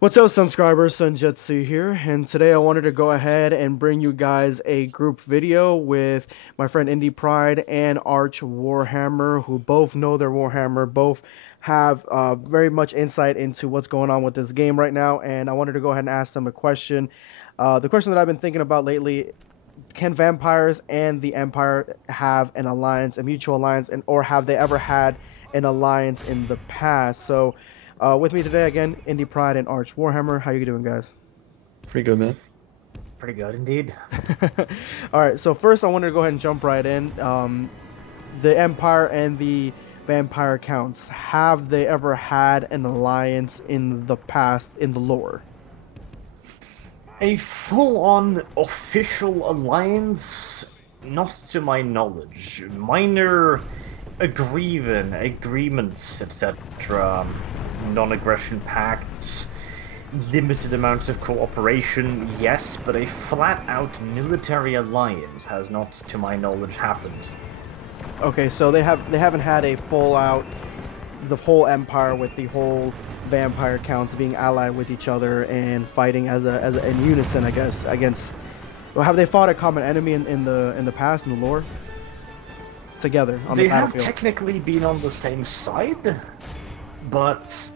What's up, subscribers? Sunjutsu here, and today I wanted to go ahead and bring you guys a group video with my friend Indie Pride and Arch Warhammer, who both know their Warhammer, both have very much insight into what's going on with this game right now, and I wanted to go ahead and ask them a question. The question that I've been thinking about lately: can vampires and the Empire have an alliance, a mutual alliance, and or have they ever had an alliance in the past? So, with me today again, Indie Pride and Arch Warhammer. How you doing, guys? Pretty good, man. Pretty good indeed. All right. So first, I wanted to go ahead and jump right in. The Empire and the Vampire counts. Have they ever had an alliance in the past in the lore? A full-on official alliance, not to my knowledge. Minor agreements, etc. Non-aggression pacts, limited amounts of cooperation, yes, but a flat-out military alliance has not, to my knowledge, happened. Okay, so they haven't had a full out the whole empire with the whole vampire counts being allied with each other and fighting as a in unison, I guess, against. Well, have they fought a common enemy in the past in the lore together on the They have battlefield? technically been on the same side, but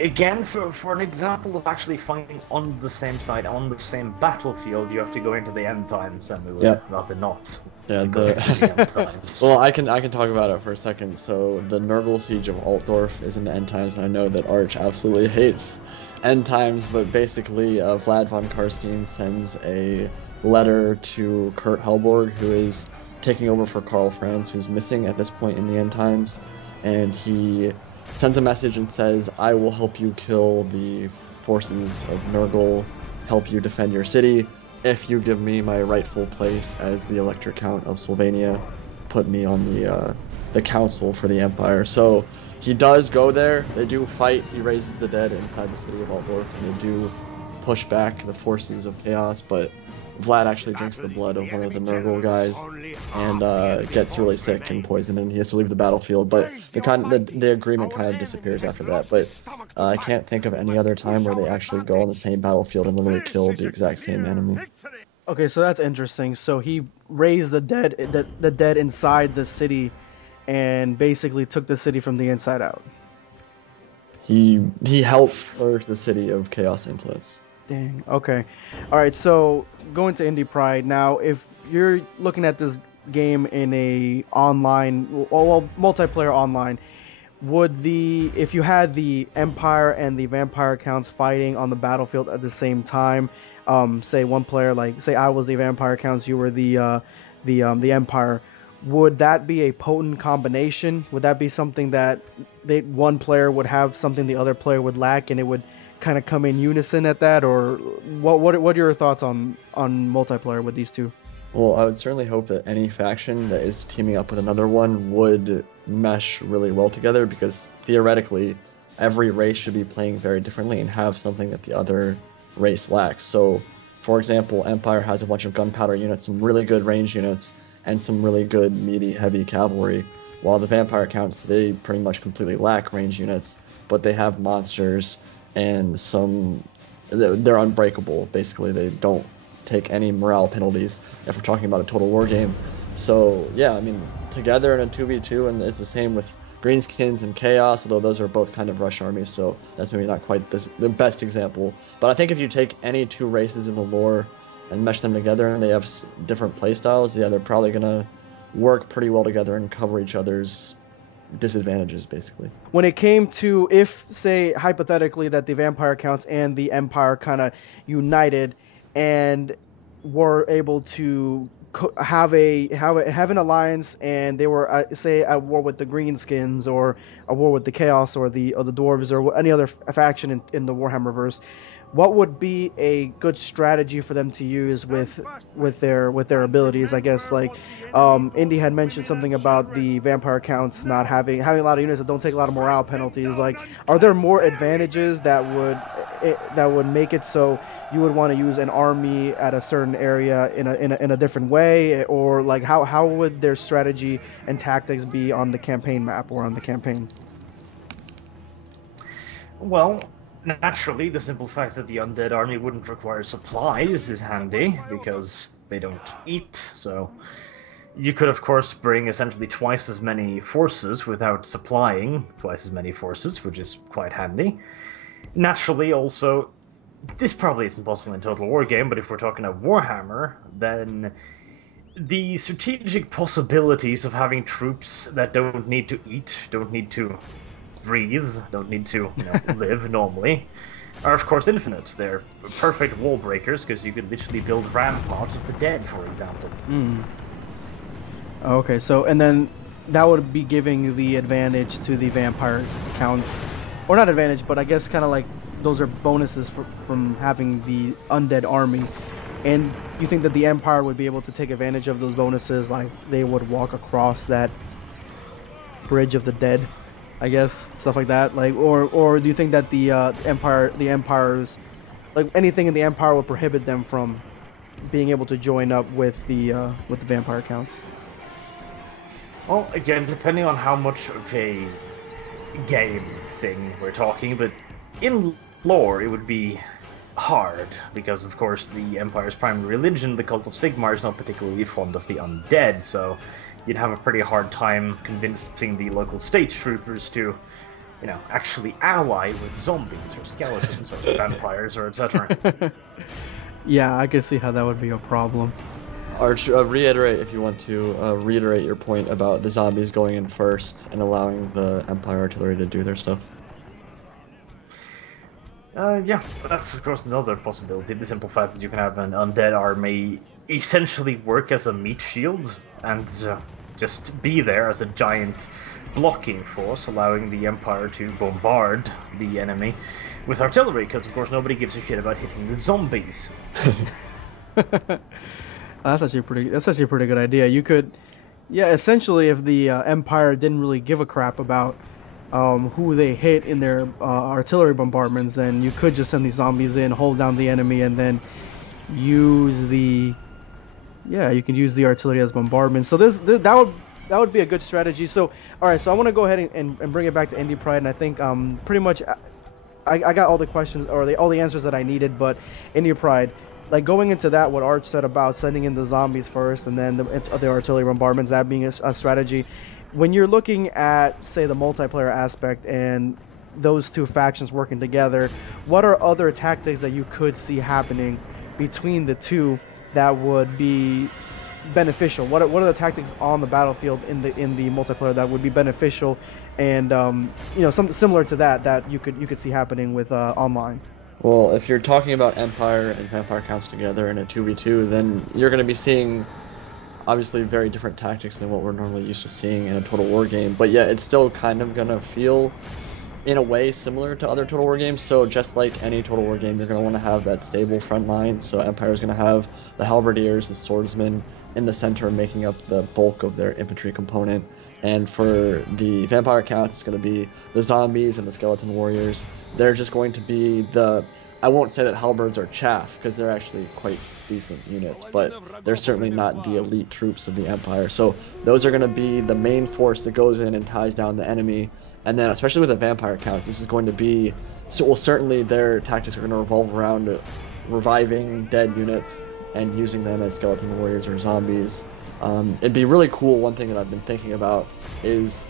again, for an example of actually fighting on the same side, on the same battlefield, you have to go into the end times, and we would Yeah. rather not. Yeah, go into the end times. well, I can talk about it for a second. So the Nurgle siege of Altdorf is in the end times, and I know that Arch absolutely hates end times, but basically, Vlad von Karstein sends a letter to Kurt Helborg, who is taking over for Karl Franz, who's missing at this point in the end times, and he sends a message and says, "I will help you kill the forces of Nurgle, help you defend your city, if you give me my rightful place as the Elector Count of Sylvania, put me on the council for the Empire." So he does go there. They do fight. He raises the dead inside the city of Altdorf, and they do push back the forces of chaos. But Vlad actually drinks the blood of one of the Nurgle guys and gets really sick and poisoned, and he has to leave the battlefield. But the agreement kind of disappears after that. But I can't think of any other time where they actually go on the same battlefield and literally kill the exact same enemy. Okay, so that's interesting. So he raised the dead inside the city, and basically took the city from the inside out. He helps purge the city of chaos influence. Dang. Okay. All right. So going to Indie Pride now, if you're looking at this game in a online, well, multiplayer online, would the if you had the Empire and the Vampire accounts fighting on the battlefield at the same time, say one player, like say I was the Vampire accounts, you were the Empire, would that be a potent combination? Would that be something that one player would have something the other player would lack, and it would kind of come in unison at that? Or what are your thoughts on multiplayer with these two? Well, I would certainly hope that any faction that is teaming up with another one would mesh really well together, because theoretically, every race should be playing very differently and have something that the other race lacks. So, for example, Empire has a bunch of gunpowder units, some really good range units, and some really good meaty heavy cavalry, while the Vampire counts, they pretty much completely lack range units, but they have monsters and they're unbreakable. Basically, they don't take any morale penalties if we're talking about a Total War game. So yeah, I mean, together in a 2v2, and it's the same with Greenskins and Chaos, although those are both kind of rush armies, so that's maybe not quite the best example. But I think if you take any two races in the lore and mesh them together, and they have different playstyles, yeah, they're probably gonna work pretty well together and cover each other's disadvantages, basically. When it came to, if say hypothetically that the Vampire counts and the Empire kind of united and were able to have an alliance, and they were say at war with the Greenskins, or a war with the Chaos, or the Dwarves, or any other faction in the Warhammer verse, what would be a good strategy for them to use with their abilities? I guess, like, Indy had mentioned something about the Vampire counts not having a lot of units that don't take a lot of morale penalties. Like, are there more advantages that would make it so you would want to use an army at a certain area in a different way? Or like, how would their strategy and tactics be on the campaign map or on the campaign? Well, Naturally, the simple fact that the undead army wouldn't require supplies is handy, because they don't eat, so you could, of course, bring essentially twice as many forces without supplying twice as many forces, which is quite handy. Naturally, also, this probably isn't possible in Total War game, but if we're talking about Warhammer, then the strategic possibilities of having troops that don't need to eat, don't need to breathe, don't need to, live normally, are of course infinite. They're perfect wall breakers because you could literally build ramparts of the dead, for example. Okay, so and then that would be giving the advantage to the vampire counts, or not advantage, but I guess kind of like those are bonuses from having the undead army. And you think that the Empire would be able to take advantage of those bonuses, like they would walk across that bridge of the dead, I guess, stuff like that, like, or do you think that the Empire's, like anything in the Empire would prohibit them from being able to join up with the vampire counts? Well, again, depending on how much of a game thing we're talking, but in lore it would be hard, because of course the Empire's primary religion, the cult of Sigmar, is not particularly fond of the undead, so you'd have a pretty hard time convincing the local state troopers to, actually ally with zombies or skeletons or vampires or etc. Yeah, I can see how that would be a problem. Arch, reiterate if you want to reiterate your point about the zombies going in first and allowing the Empire artillery to do their stuff. Yeah, but that's of course another possibility. The simple fact that you can have an undead army essentially work as a meat shield and just be there as a giant blocking force, allowing the Empire to bombard the enemy with artillery, because of course nobody gives a shit about hitting the zombies. That's actually a pretty good idea. You could, yeah, essentially, if the Empire didn't really give a crap about who they hit in their artillery bombardments, then you could just send these zombies in, hold down the enemy, and then use the, yeah, you can use the artillery as bombardment. So that would be a good strategy. So all right, so I want to go ahead and bring it back to Indie Pride, and I think pretty much I got all the questions or all the answers that I needed, but Indie Pride. Like going into that, what Arch said about sending in the zombies first and then the artillery bombardments, that being a strategy. When you're looking at, say, the multiplayer aspect and those two factions working together, what are other tactics that you could see happening between the two that would be beneficial? What are the tactics on the battlefield in the multiplayer that would be beneficial, and something similar to that you could see happening with online? Well, if you're talking about Empire and Vampire counts together in a 2v2, then you're going to be seeing obviously very different tactics than what we're normally used to seeing in a Total War game, but yeah, it's still kind of going to feel in a way similar to other Total War games. So just like any Total War game, you're going to want to have that stable front line. So Empire is going to have the halberdiers, the swordsmen in the center making up the bulk of their infantry component. And for the Vampire counts, it's going to be the zombies and the skeleton warriors. They're just going to be the... I won't say that halberds are chaff, because they're actually quite decent units, but they're certainly not the elite troops of the Empire. So those are going to be the main force that goes in and ties down the enemy. And then, especially with the Vampire counts, this is going to be... So, well, certainly their tactics are going to revolve around reviving dead units and using them as skeleton warriors or zombies. It'd be really cool. One thing that I've been thinking about is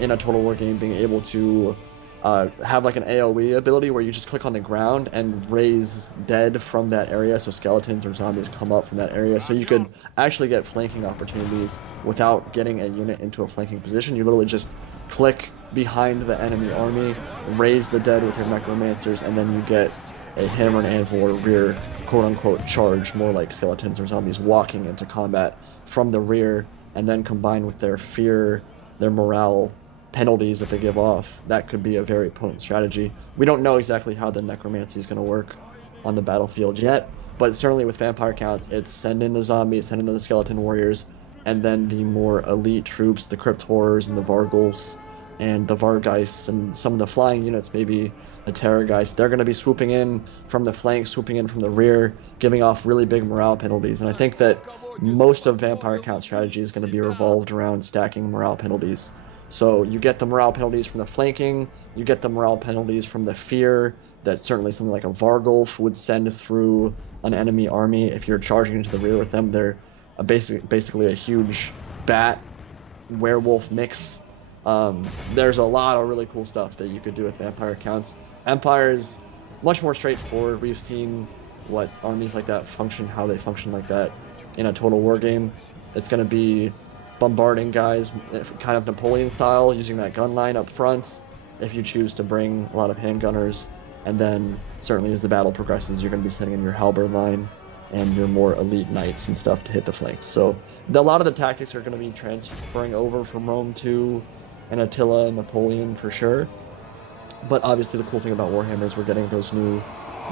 in a Total War game being able to have like an AoE ability where you just click on the ground and raise dead from that area, so skeletons or zombies come up from that area, so you could actually get flanking opportunities without getting a unit into a flanking position. You literally just click behind the enemy army, raise the dead with your necromancers, and then you get a hammer and anvil or rear quote-unquote charge, more like skeletons or zombies walking into combat from the rear, and then combined with their fear, their morale penalties that they give off, that could be a very potent strategy. We don't know exactly how the necromancy is going to work on the battlefield yet, but certainly with vampire counts, it's send in the zombies, send in the skeleton warriors, and then the more elite troops, the crypt horrors and the vargals and the vargeists and some of the flying units, maybe the terrorgeists, they're going to be swooping in from the flank, swooping in from the rear, giving off really big morale penalties. And I think that most of vampire count strategy is going to be revolved around stacking morale penalties. So you get the morale penalties from the flanking, you get the morale penalties from the fear, that certainly something like a Vargulf would send through an enemy army. If you're charging into the rear with them, they're basically a huge bat werewolf mix. There's a lot of really cool stuff that you could do with vampire accounts. Empire is much more straightforward. We've seen what armies like that function, how they function like that in a Total War game. It's going to be bombarding guys kind of Napoleon style, using that gun line up front if you choose to bring a lot of handgunners. And then certainly as the battle progresses, you're going to be sending in your halberd line and your more elite knights and stuff to hit the flanks. So a lot of the tactics are going to be transferring over from Rome to and Attila and Napoleon for sure. But obviously the cool thing about Warhammer is we're getting those new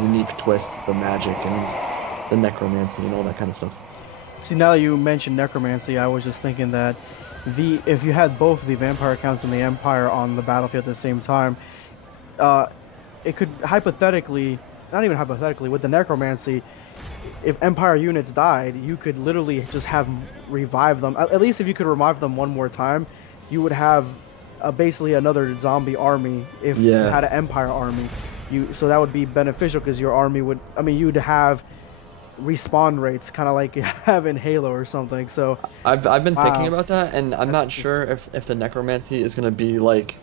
unique twists, the magic and the necromancy and all that kind of stuff. See, now that you mentioned necromancy, I was just thinking that if you had both the vampire accounts and the Empire on the battlefield at the same time, it could hypothetically, not even hypothetically, with the necromancy, if Empire units died, you could literally just revive them. At least if you could revive them one more time, you would have basically another zombie army if you had an Empire army. So that would be beneficial because your army would, you'd have respawn rates kind of like you have in Halo or something. So I've been thinking about that, and I'm not sure if the necromancy is going to be like,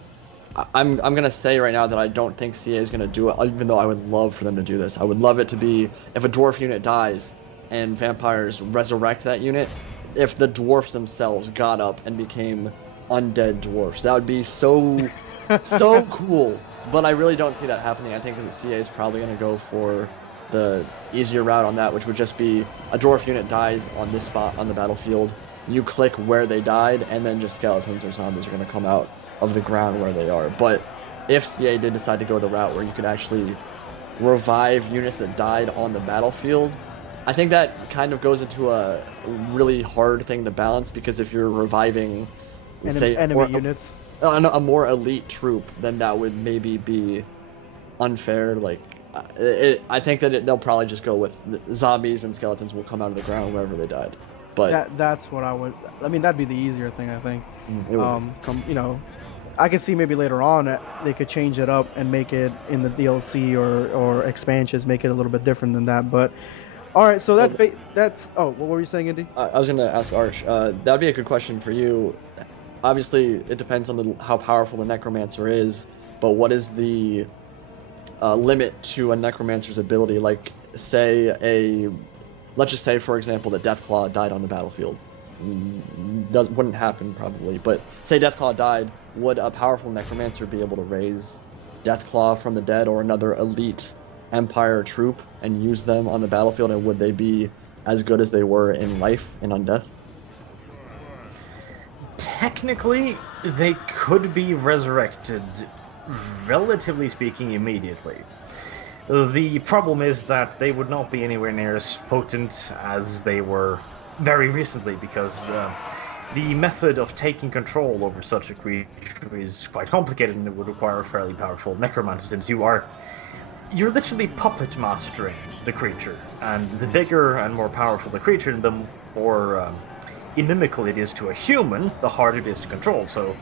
I'm going to say right now that I don't think CA is going to do it, even though I would love for them to do this. I would love it to be if a dwarf unit dies and vampires resurrect that unit, if the dwarfs themselves got up and became undead dwarfs. That would be so cool. But I really don't see that happening. I think that CA is probably going to go for the easier route on that, which would just be a dwarf unit dies on this spot on the battlefield. You click where they died, and then just skeletons or zombies are going to come out of the ground where they are. But if CA did decide to go the route where you could actually revive units that died on the battlefield, I think that kind of goes into a really hard thing to balance, because if you're reviving enemy units, a more elite troop, then that would maybe be unfair. Like, I think that they'll probably just go with zombies and skeletons will come out of the ground wherever they died. But that's what I would. That'd be the easier thing, I think. I could see maybe later on they could change it up and make it in the DLC or expansions, make it a little bit different than that. But all right, so that's. Oh, what were you saying, Indy? I was gonna ask Arch. That'd be a good question for you. Obviously, it depends on how powerful the necromancer is, but what is the limit to a necromancer's ability? Like, let's just say, for example, that Deathclaw died on the battlefield. Wouldn't happen probably, but say Deathclaw died, would a powerful necromancer be able to raise Deathclaw from the dead or another elite Empire troop and use them on the battlefield, and would they be as good as they were in life and undeath? Technically, they could be resurrected, relatively speaking, immediately. The problem is that they would not be anywhere near as potent as they were very recently, because the method of taking control over such a creature is quite complicated, and it would require a fairly powerful necromancer, since you're literally puppet mastering the creature, and the bigger and more powerful the creature, the more inimical it is to a human, the harder it is to control. So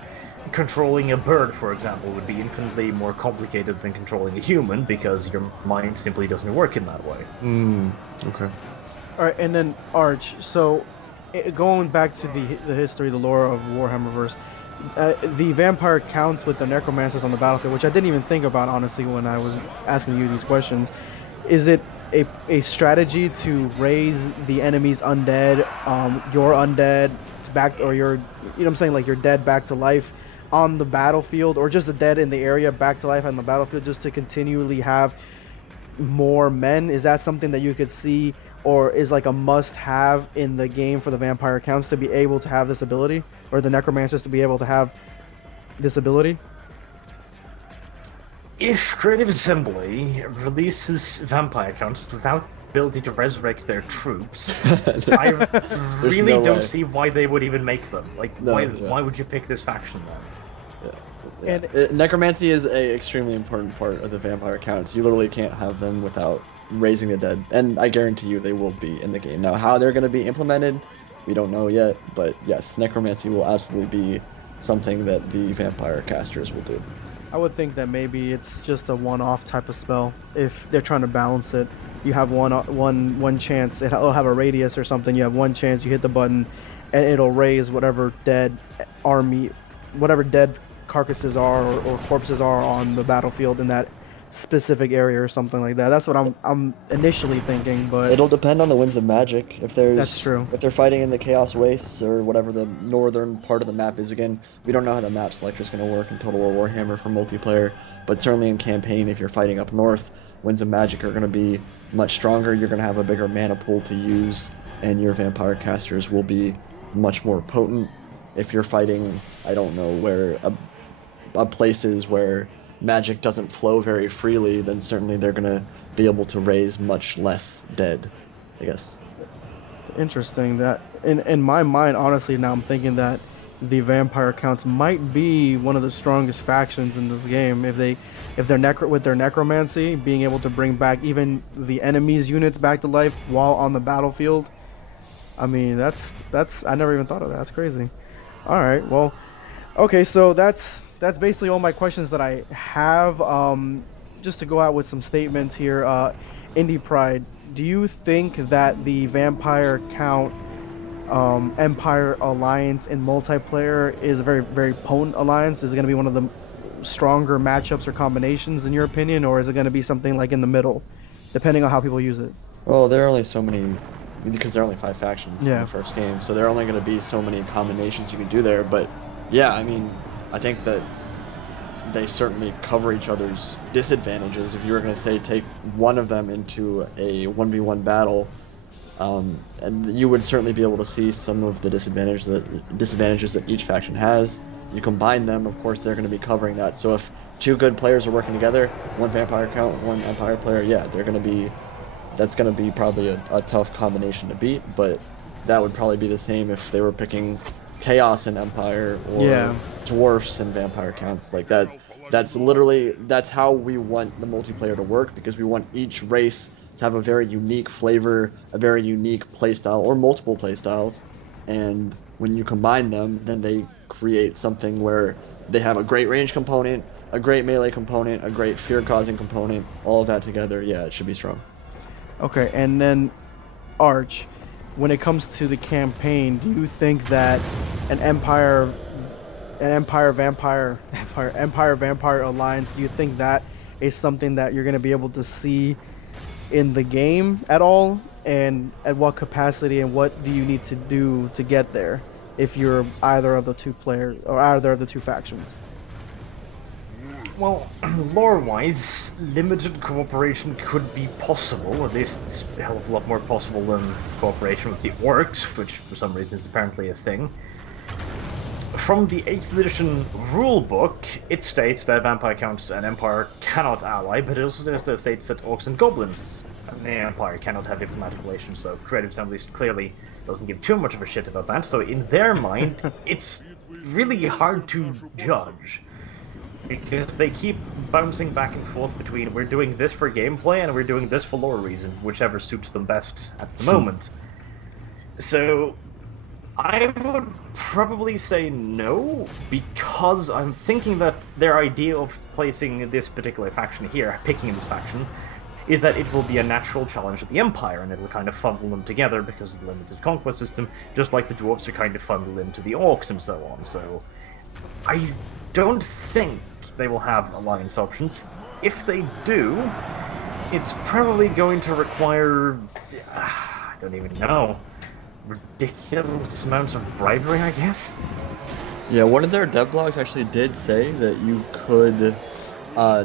controlling a bird, for example, would be infinitely more complicated than controlling a human, because your mind simply doesn't work in that way. Okay. All right, and then Arch. So, going back to the history, the lore of Warhammerverse, the vampire counts with the necromancers on the battlefield, which I didn't even think about honestly when I was asking you these questions. Is it a strategy to raise the enemy's undead, your undead back, or your, what I'm saying, like your dead back to life on the battlefield, or just the dead in the area back to life on the battlefield, just to continually have more men? Is that something that you could see, or is like a must-have in the game for the vampire accounts to be able to have this ability, or the necromancers to be able to have this ability? If Creative Assembly releases vampire accounts without the ability to resurrect their troops, I really don't see why they would even make them. Like, why would you pick this faction then? And necromancy is a extremely important part of the vampire accounts. You literally can't have them without raising the dead, and I guarantee you they will be in the game. Now, how they're going to be implemented, we don't know yet, but yes, necromancy will absolutely be something that the vampire casters will do. I would think that maybe it's just a one-off type of spell. If they're trying to balance it, you have one chance. It'll have a radius or something. You have one chance. You hit the button, and it'll raise whatever dead army, whatever dead carcasses are or corpses are on the battlefield in that specific area or something like that. That's what I'm initially thinking, but It'll depend on the winds of magic. that's true. If they're fighting in the Chaos Wastes or whatever the northern part of the map is again, we don't know how the map selector is going to work in Total War Warhammer for multiplayer, but certainly in campaign, if you're fighting up north, winds of magic are going to be much stronger. You're going to have a bigger mana pool to use, and your vampire casters will be much more potent. If you're fighting, I don't know, where a places where magic doesn't flow very freely, then certainly they're going to be able to raise much less dead, I guess. Interesting. That in my mind, honestly, now I'm thinking that the vampire counts might be one of the strongest factions in this game. If they're with their necromancy, being able to bring back even the enemy's units back to life while on the battlefield. I mean, that's I never even thought of that. That's crazy. All right, well, okay, so that's basically all my questions that I have. Just to go out with some statements here, Indie Pride, do you think that the Vampire Count Empire alliance in multiplayer is a very, very potent alliance? Is it going to be one of the stronger matchups or combinations in your opinion, or is it going to be something like in the middle, depending on how people use it? Well, there are only so many, because there are only 5 factions in Yeah. the first game, so there are only going to be so many combinations you can do there, but yeah, I mean, I think that they certainly cover each other's disadvantages. If you were going to say take one of them into a 1v1 battle, and you would certainly be able to see some of the disadvantages that each faction has. You combine them, of course, they're going to be covering that. So if 2 good players are working together, one vampire count, one empire player, yeah, that's going to be probably a tough combination to beat, but that would probably be the same if they were picking Chaos and Empire, or Dwarfs and Vampire counts like that. That's how we want the multiplayer to work, because we want each race to have a very unique flavor, a very unique playstyle, or multiple playstyles, and when you combine them, then they create something where they have a great range component, a great melee component, a great fear-causing component, all of that together. Yeah, it should be strong. Okay, and then Arch, when it comes to the campaign, do you think that an Empire Vampire alliance, do you think that is something that you're going to be able to see in the game at all? And at what capacity, and what do you need to do to get there if you're either of the 2 players or either of the 2 factions? Well, lore-wise, limited cooperation could be possible. At least it's a hell of a lot more possible than cooperation with the orcs, which for some reason is apparently a thing. From the 8th edition rulebook, it states that vampire counts and empire cannot ally, but it also states that orcs and goblins and the empire cannot have diplomatic relations, so Creative Assembly clearly doesn't give too much of a shit about that, so in their mind, it's really hard to judge. Because they keep bouncing back and forth between we're doing this for gameplay and we're doing this for lore reason, whichever suits them best at the moment. So I would probably say no, because I'm thinking that their idea of placing this particular faction here, picking this faction, is that it will be a natural challenge to the Empire, and it'll kind of funnel them together because of the limited conquest system, just like the dwarves are kind of funneled into the orcs and so on. So I don't think they will have alliance options. If they do, it's probably going to require, I don't even know, ridiculous amounts of bribery, I guess? Yeah, one of their dev blogs actually did say that you could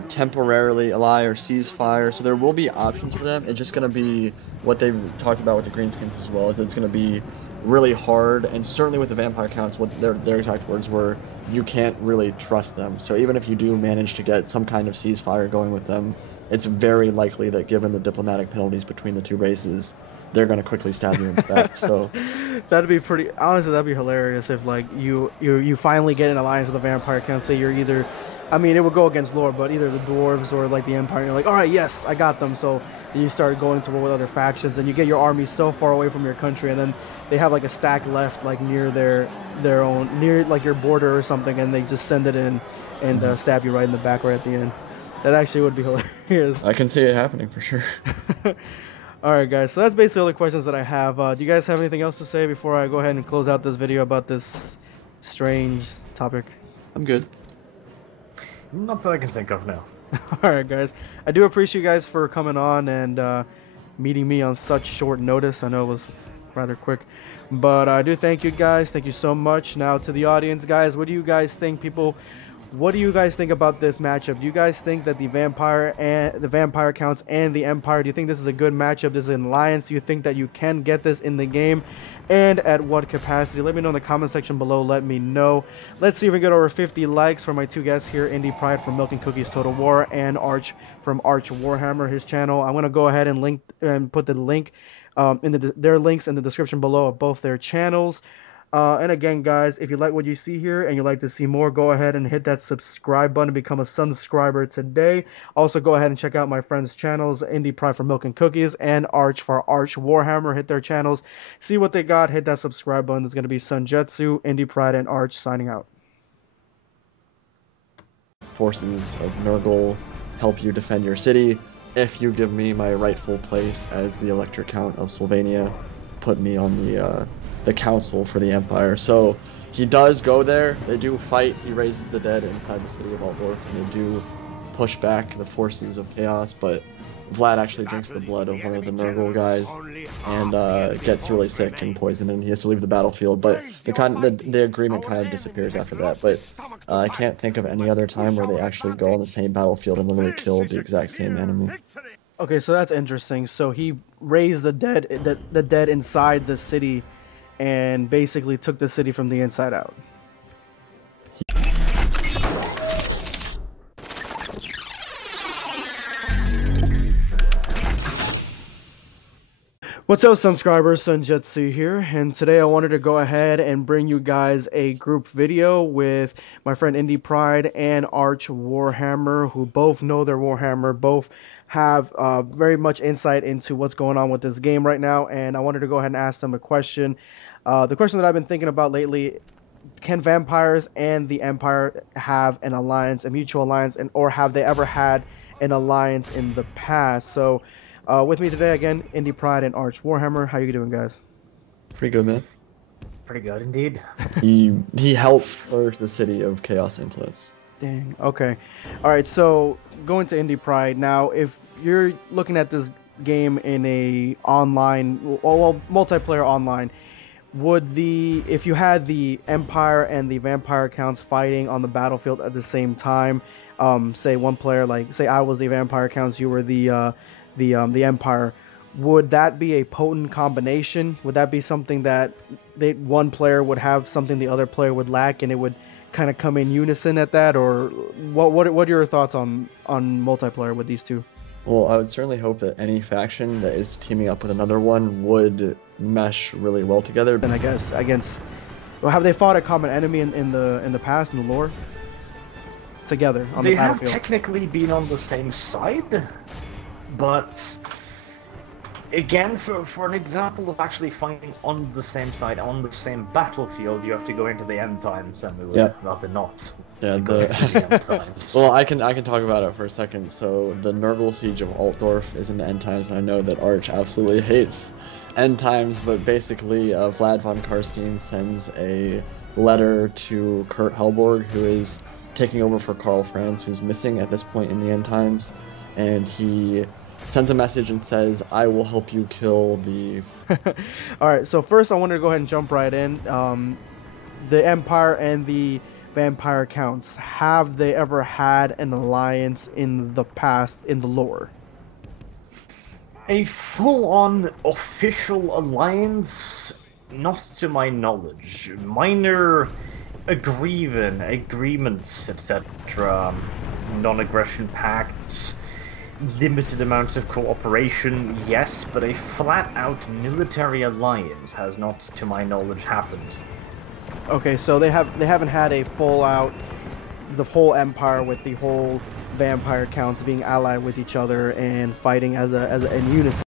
temporarily ally or cease fire, so there will be options for them. It's just going to be what they've talked about with the greenskins as well, is that it's going to be really hard, and certainly with the vampire counts, what their exact words were, you can't really trust them. So even if you do manage to get some kind of ceasefire going with them, it's very likely that given the diplomatic penalties between the 2 races, they're going to quickly stab you in the back. So That'd be pretty, honestly, that'd be hilarious if like you finally get an alliance with a vampire count. Say you're either, I mean, it would go against lore, but either the dwarves or like the empire, you're like, all right, yes, I got them. So you start going to war with other factions, and you get your army so far away from your country, and then they have like a stack left like near their own, near like your border or something, and they just send it in and stab you right in the back right at the end. That actually would be hilarious. I can see it happening for sure. All right, guys. So that's basically all the questions that I have. Do you guys have anything else to say before I go ahead and close out this video about this strange topic? I'm good. Not that I can think of now. All right, guys. I do appreciate you guys for coming on and meeting me on such short notice. I know it was rather quick, but I do thank you guys. Thank you so much. Now to the audience, guys, what do you guys think, people? What do you guys think about this matchup? Do you guys think that the vampire counts and the Empire, do you think this is a good matchup? This is an alliance. Do you think that you can get this in the game? And at what capacity? Let me know in the comment section below. Let me know. Let's see if we get over 50 likes for my two guests here, Indie Pride from Milk and Cookies Total War and Arch from Arch Warhammer, his channel. I'm going to go ahead and put the link their links in the description below of both their channels. And again, guys, if you like what you see here and you'd like to see more, go ahead and hit that subscribe button to become a subscriber today. Also, go ahead and check out my friends' channels, Indie Pride for Milk and Cookies and Arch for Arch Warhammer. Hit their channels, see what they got, hit that subscribe button. There's going to be Sunjetsu, Indie Pride, and Arch signing out. Forces of Nurgle help you defend your city. If you give me my rightful place as the Elector Count of Sylvania, put me on the council for the Empire. So he does go there. They do fight. He raises the dead inside the city of Altdorf, and they do push back the forces of chaos. But Vlad actually drinks the blood of one of the Nurgle guys and gets really sick and poisoned, and he has to leave the battlefield. But the agreement kind of disappears after that. But I can't think of any other time where they actually go on the same battlefield and literally kill the exact same enemy. Okay, so that's interesting. So he raised the dead inside the city and basically took the city from the inside out. What's up, subscribers? Sunjetsu here, and today I wanted to go ahead and bring you guys a group video with my friend Indie Pride and Arch Warhammer, who both know their Warhammer, both have very much insight into what's going on with this game right now, and I wanted to go ahead and ask them a question. The question that I've been thinking about lately: can vampires and the Empire have an alliance, a mutual alliance, or have they ever had an alliance in the past? So with me today again, Indie Pride and Arch Warhammer. How you doing, guys? Pretty good, man. Pretty good indeed. He helps purge the city of chaos influence. Dang. Okay. All right. So going to Indie Pride now, if you're looking at this game in a online, well, multiplayer online, if you had the Empire and the vampire accounts fighting on the battlefield at the same time, say one player, like say I was the vampire accounts, you were the Empire, would that be a potent combination? Would that be something that one player would have something the other player would lack, and it would kind of come in unison at that? Or what are your thoughts on multiplayer with these two? Well, I would certainly hope that any faction that is teaming up with another one would mesh really well together. And I guess well, have they fought a common enemy in the past, in the lore, together on the battlefield? They have technically been on the same side, but again, for an example of actually fighting on the same side, on the same battlefield, you have to go into the end times, and we would rather not. Yeah, well, I can talk about it for a second. So the Nurgle siege of Altdorf is in the end times, and I know that Arch absolutely hates end times, but basically Vlad von Karstein sends a letter to Kurt Helborg, who is taking over for Karl Franz, who's missing at this point in the end times, and he sends a message and says, I will help you kill the... Alright, so first I wanted to go ahead and jump right in. The Empire and the vampire counts, have they ever had an alliance in the past, in the lore? A full-on official alliance? Not to my knowledge. Minor agreements, etc. Non-aggression pacts, limited amounts of cooperation, yes, but a flat-out military alliance has not, to my knowledge, happened. Okay, so they haven't had a full-out, the whole Empire with the whole vampire counts being allied with each other and fighting in unison.